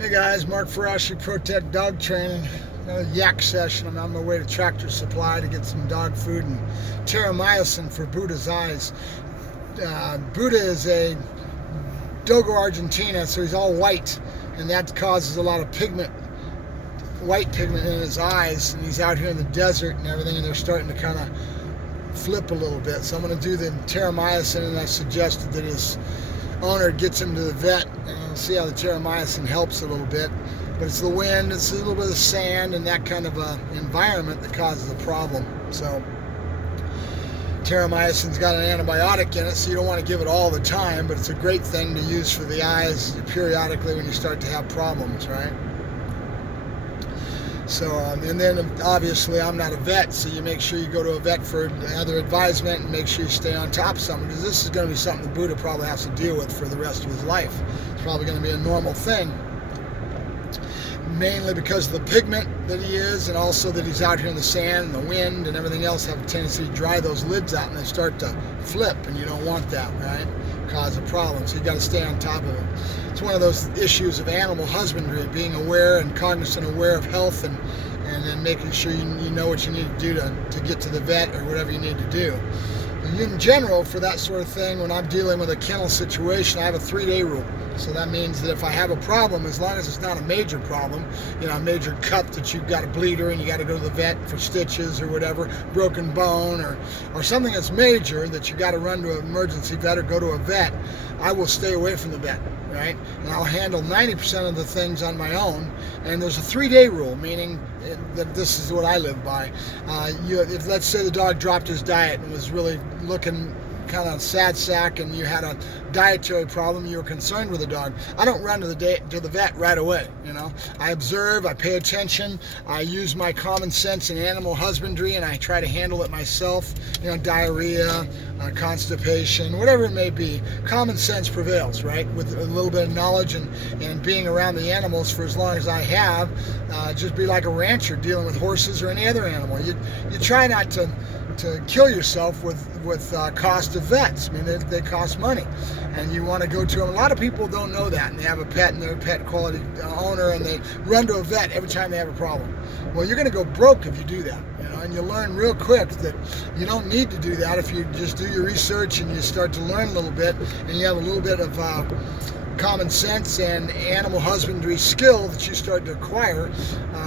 Hey guys, Mark Ferrasci, Protect Dog Training. Another yak session. I'm on my way to Tractor Supply to get some dog food and terramycin for Buddha's eyes. Buddha is a Dogo Argentina, so he's all white, and that causes a lot of white pigment in his eyes. And he's out here in the desert and everything, and they're starting to kind of flip a little bit. So I'm going to do the terramycin, and I suggested that his owner gets him to the vet, and we'll see how the terramycin helps a little bit. But it's the wind, it's a little bit of sand, and that kind of environment that causes the problem. So terramycin's got an antibiotic in it, so you don't want to give it all the time, but it's a great thing to use for the eyes periodically when you start to have problems, right? So, and then obviously I'm not a vet, so you make sure you go to a vet for other advisement and make sure you stay on top of something, because this is going to be something that Buddha probably has to deal with for the rest of his life. It's probably going to be a normal thing, mainly because of the pigment that he is, and also that he's out here in the sand and the wind and everything else have a tendency to dry those lids out and they start to flip, and you don't want that, right? Cause a problem, so you got to stay on top of it. It's one of those issues of animal husbandry, being aware and cognizant, aware of health, and then making sure you know what you need to do to get to the vet or whatever you need to do. In general, for that sort of thing, when I'm dealing with a kennel situation, I have a 3-day rule. So that means that if I have a problem, as long as it's not a major problem, a major cut that you've got a bleeder and you got to go to the vet for stitches or whatever, broken bone or something that's major that you got to run to an emergency vet or go to a vet, I will stay away from the vet, right? And I'll handle 90% of the things on my own. And there's a 3-day rule, meaning that this is what I live by. If let's say the dog dropped his diet and was really looking kind of sad sack, and you had a dietary problem, you were concerned with the dog, I don't run to the vet right away. I observe, I pay attention, I use my common sense in animal husbandry, and I try to handle it myself. Diarrhea, constipation, whatever it may be, common sense prevails, right? With a little bit of knowledge and being around the animals for as long as I have, just be like a rancher dealing with horses or any other animal. You try not to kill yourself with cost of vets. I mean, they cost money, and you want to go to them. A lot of people don't know that, and they have a pet, and they're a pet quality owner, and they run to a vet every time they have a problem. Well, you're going to go broke if you do that, and you learn real quick that you don't need to do that if you just do your research and you start to learn a little bit, and you have a little bit of common sense and animal husbandry skill that you start to acquire.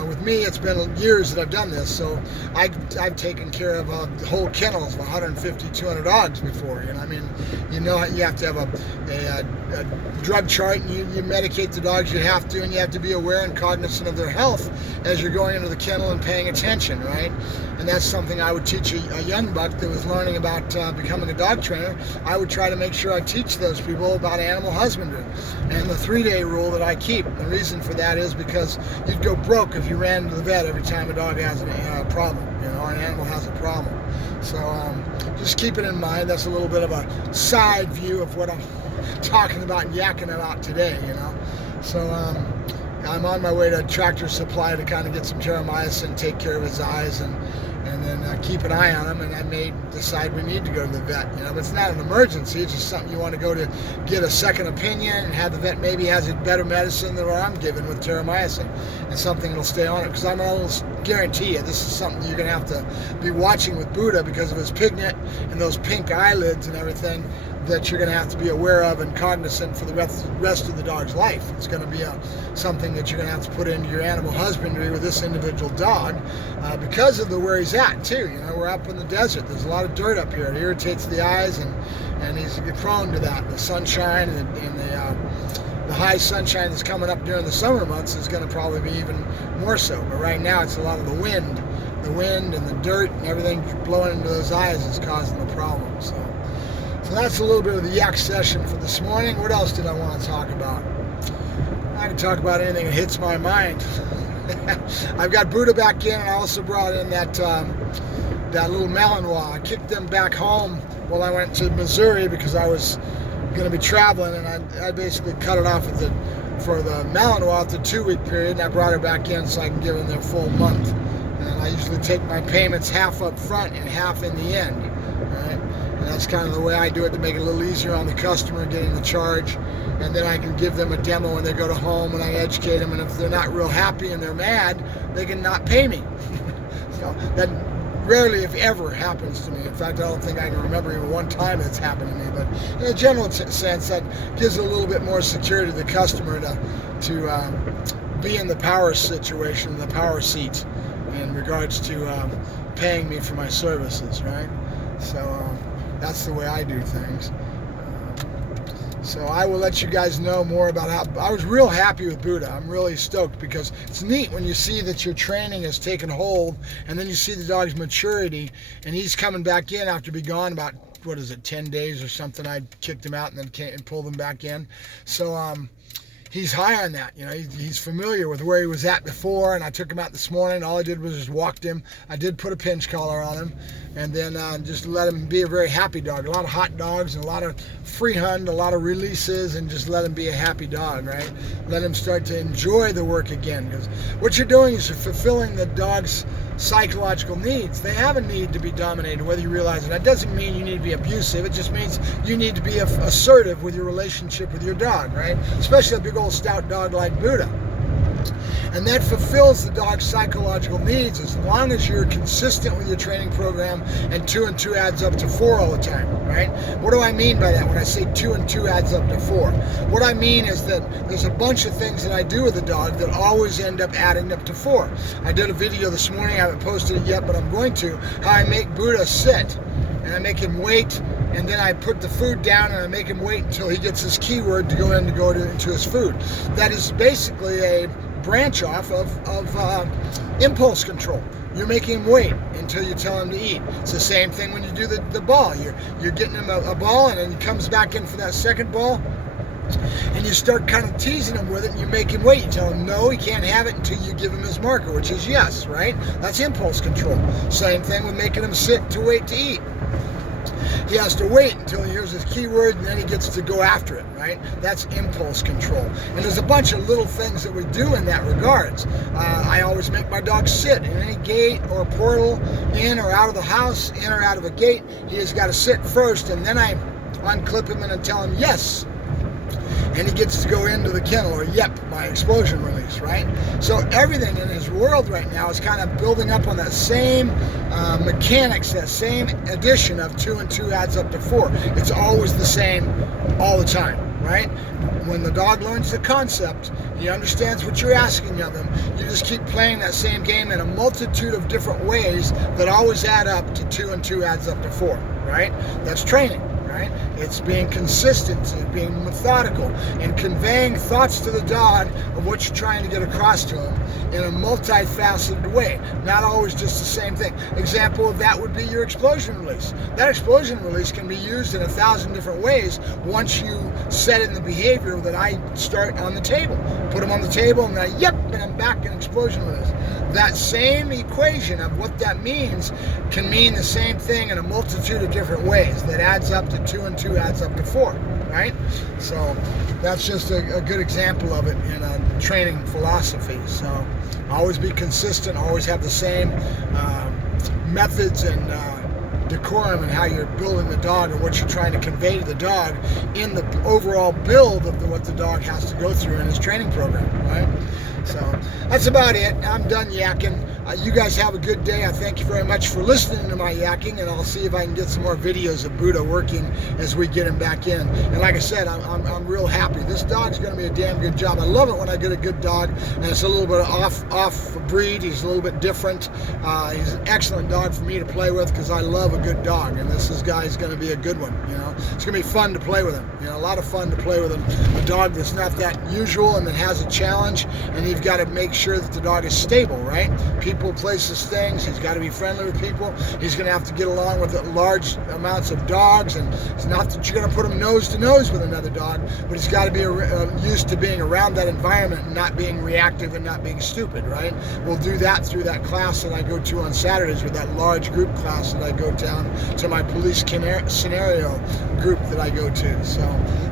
With me, it's been years that I've done this, so I've taken care of whole kennels of 150, 200 dogs before. You have to have a drug chart, and you medicate the dogs you have to, and you have to be aware and cognizant of their health as you're going into the kennel and paying attention, right? And that's something I would teach a young buck that was learning about becoming a dog trainer. I would try to make sure I teach those people about animal husbandry and the 3-day rule that I keep. The reason for that is because you'd go broke if you ran to the vet every time a dog has a problem, an animal has a problem. So just keep it in mind. That's a little bit of a side view of what I'm talking about and yakking about today, So I'm on my way to Tractor Supply to kind of get some terramycin, take care of his eyes, and then keep an eye on him, and I may decide we need to go to the vet. But it's not an emergency. It's just something you want to go to get a second opinion and have the vet maybe has a better medicine than what I'm given with terramycin, and something that'll stay on it, because I'm almost guarantee you this is something you're going to have to be watching with Buddha because of his pigment and those pink eyelids and everything that you're going to have to be aware of and cognizant for the rest of the dog's life. It's going to be something that you're going to have to put into your animal husbandry with this individual dog because of where he's at too. We're up in the desert. There's a lot of dirt up here. It irritates the eyes, and he's prone to that. The sunshine and the high sunshine that's coming up during the summer months is going to probably be even more so. But right now it's a lot of the wind and the dirt and everything blowing into those eyes is causing the problem. So that's a little bit of the yak session for this morning. What else did I want to talk about? I can talk about anything that hits my mind. I've got Buddha back in, and I also brought in that little Malinois. I kicked them back home while I went to Missouri because I was going to be traveling, and I basically cut it off for the Malinois at the 2-week period, and I brought her back in so I can give them their full month. And I usually take my payments half up front and half in the end, right? And that's kind of the way I do it, to make it a little easier on the customer getting the charge. And then I can give them a demo when they go to home, and I educate them. And if they're not real happy and they're mad, they can not pay me. So that rarely, if ever, happens to me. In fact, I don't think I can remember even one time it's happened to me. But in a general sense, that gives a little bit more security to the customer to be in the power situation, the power seat, in regards to paying me for my services, right? So that's the way I do things. So I will let you guys know more about how I was real happy with Buddha. I'm really stoked, because it's neat when you see that your training has taken hold, and then you see the dog's maturity, and he's coming back in after being gone about, what is it, 10 days or something. I kicked him out and then came and pulled him back in. So he's high on that. You know, he's familiar with where he was at before, and I took him out this morning. All I did was just walked him. I did put a pinch collar on him, and then just let him be a very happy dog. A lot of hot dogs and a lot of free hunt, a lot of releases, and just let him be a happy dog, right? Let him start to enjoy the work again, because what you're doing is you're fulfilling the dog's psychological needs. They have a need to be dominated, whether you realize it. That doesn't mean you need to be abusive. It just means you need to be assertive with your relationship with your dog, right? Especially a big old stout dog like Buddha. And that fulfills the dog's psychological needs as long as you're consistent with your training program, and 2 and 2 adds up to 4 all the time, right? What do I mean by that when I say 2 and 2 adds up to 4? What I mean is that there's a bunch of things that I do with the dog that always end up adding up to 4. I did a video this morning, I haven't posted it yet, but I'm going to, how I make Buddha sit, and I make him wait, and then I put the food down and I make him wait until he gets his keyword to go into his food. That is basically a branch off of impulse control. You're making him wait until you tell him to eat. It's the same thing when you do the ball. You're getting him a ball, and then he comes back in for that second ball, and you start kind of teasing him with it, and you make him wait. You tell him no, he can't have it until you give him his marker, which is yes, right? That's impulse control. Same thing with making him sit to wait to eat. He has to wait until he hears his keyword, and then he gets to go after it, right? That's impulse control. And there's a bunch of little things that we do in that regards. I always make my dog sit in any gate or portal, in or out of the house, in or out of a gate. He has got to sit first, and then I unclip him and I tell him yes. And he gets to go into the kennel, or yep, my explosion release, right? So everything in his world right now is kind of building up on that same mechanics, that same addition of 2 and 2 adds up to 4. It's always the same all the time, right? When the dog learns the concept, he understands what you're asking of him. You just keep playing that same game in a multitude of different ways that always add up to 2 and 2 adds up to 4, right? That's training. Right? It's being consistent, it's being methodical, and conveying thoughts to the dog of what you're trying to get across to him in a multifaceted way, not always just the same thing. Example of that would be your explosion release. That explosion release can be used in 1,000 different ways once you set in the behavior that I start on the table. Put him on the table, and then yep, and I'm back in explosion release. That same equation of what that means can mean the same thing in a multitude of different ways that adds up to 2 and 2 adds up to 4, right? So that's just a good example of it in a training philosophy. So always be consistent, always have the same methods and decorum in how you're building the dog and what you're trying to convey to the dog in the overall build of what the dog has to go through in his training program, right? So that's about it. I'm done yakking. You guys have a good day. I thank you very much for listening to my yakking, and I'll see if I can get some more videos of Buddha working as we get him back in. And like I said, I'm real happy. This dog's going to be a damn good job. I love it when I get a good dog, and it's a little bit off breed. He's a little bit different. He's an excellent dog for me to play with because I love a good dog, and this guy's going to be a good one. You know, it's going to be fun to play with him. You know, a lot of fun to play with him. A dog that's not that usual and that has a challenge, and you've got to make sure that the dog is stable, right? People, places, things. He's got to be friendly with people. He's going to have to get along with large amounts of dogs, and it's not that you're going to put him nose to nose with another dog, but he's got to be used to being around that environment and not being reactive and not being stupid, right? We'll do that through that class that I go to on Saturdays, with that large group class that I go down to my police scenario group that I go to. So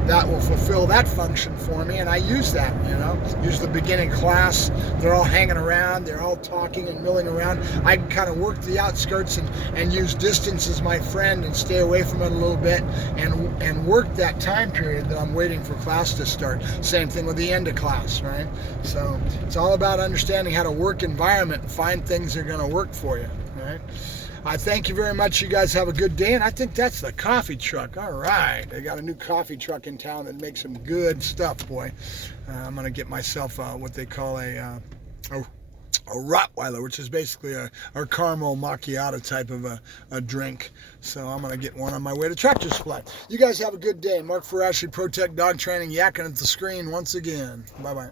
that will fulfill that function for me, and I use that, you know, use the beginning class class, they're all hanging around, they're all talking and milling around. I can kind of work the outskirts and use distance as my friend and stay away from it a little bit and work that time period that I'm waiting for class to start. Same thing with the end of class, right? So it's all about understanding how to work environment and find things that are going to work for you, right? I thank you very much. You guys have a good day, and I think that's the coffee truck. All right, they got a new coffee truck in town that makes some good stuff, boy. I'm gonna get myself what they call a Rottweiler, which is basically a caramel macchiato type of a drink. So I'm gonna get one on my way to Tractor Supply. You guys have a good day. Mark Ferrasci, Protect Dog Training, yakking at the screen once again. Bye bye.